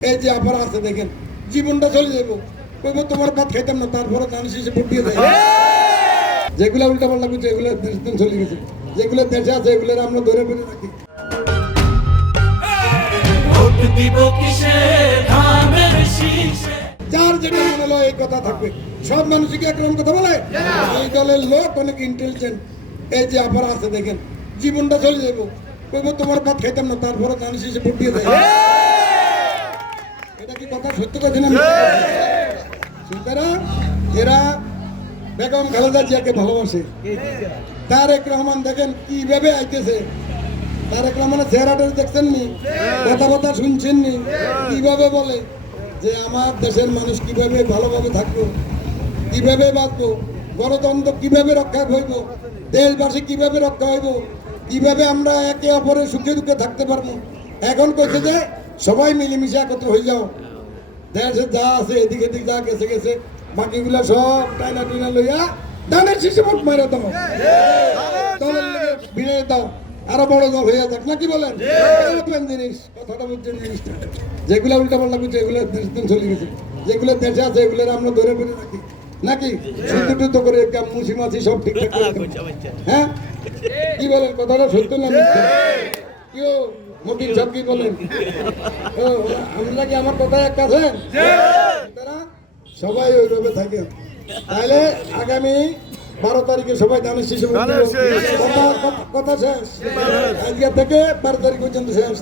এই যে আবার আছে দেখেন জীবনটা চলে যাবো কইবো তোমার ভাত খাইতাম না তারপরে জানিস এসে ভোট দিয়ে দেয় যেগুলো উল্টা পাল্টা বুঝছে এগুলো দেশ দিন চলে গেছে যেগুলো দেশে আছে এগুলো আমরা ধরে ফেলে রাখি যার যেটা মনে হলো এই কথা থাকবে সব মানুষই কি একরকম কথা বলে এই দলের লোক অনেক ইন্টেলিজেন্ট এই যে আবার আছে দেখেন জীবনটা চলে যাবো কইবো তোমার ভাত খাইতাম না তারপরে জানিস এসে ভোট দিয়ে দেয় এটা কি কথা সত্য কথা না সুতরাং এরা বেগম খালেদা জিয়াকে ভালোবাসে তারেক রহমান দেখেন কিভাবে আইতেছে তারেক রহমানের চেহারাটা দেখছেন নি কথা শুনছেন নি কিভাবে বলে যে আমার দেশের মানুষ কিভাবে ভালোভাবে থাকবো কিভাবে বাঁচবো গণতন্ত্র কিভাবে রক্ষা হইব দেশবাসী কিভাবে রক্ষা হইব কিভাবে আমরা একে অপরের সুখে দুঃখে থাকতে পারবো এখন কইছে যে সবাই মিলেমিশে একত্র হয়ে যাও দেশে যা আছে এদিকে এদিক যা গেছে গেছে বাকিগুলা সব টাইনা টিনা লইয়া দানের শিশু ভোট মারা দাও দলের ভিড়ে দাও আরো বড় দল হইয়া যাক নাকি বলেন এরকম জিনিস কথাটা বুঝছেন জিনিসটা যেগুলো উল্টা পাল্টা বুঝছে এগুলো দেশ দিন চলে গেছে যেগুলো দেশে আছে এগুলো আমরা ধরে ফেলে রাখি নাকি শুদ্ধ টুদ্ধ করে মুছি মাছি সব ঠিকঠাক করে হ্যাঁ কি বলেন কথাটা সত্য না মিথ্যা কেউ মতিন সব কি বলেন আমরা কি আমার কথা এক কাছে তারা সবাই ওইভাবে থাকে তাহলে আগামী 12 তারিখে সবাই দানের শিশু কথা শেষ আজকে থেকে 12 তারিখ পর্যন্ত শেষ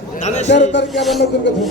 13 তারিখে আবার নতুন কথা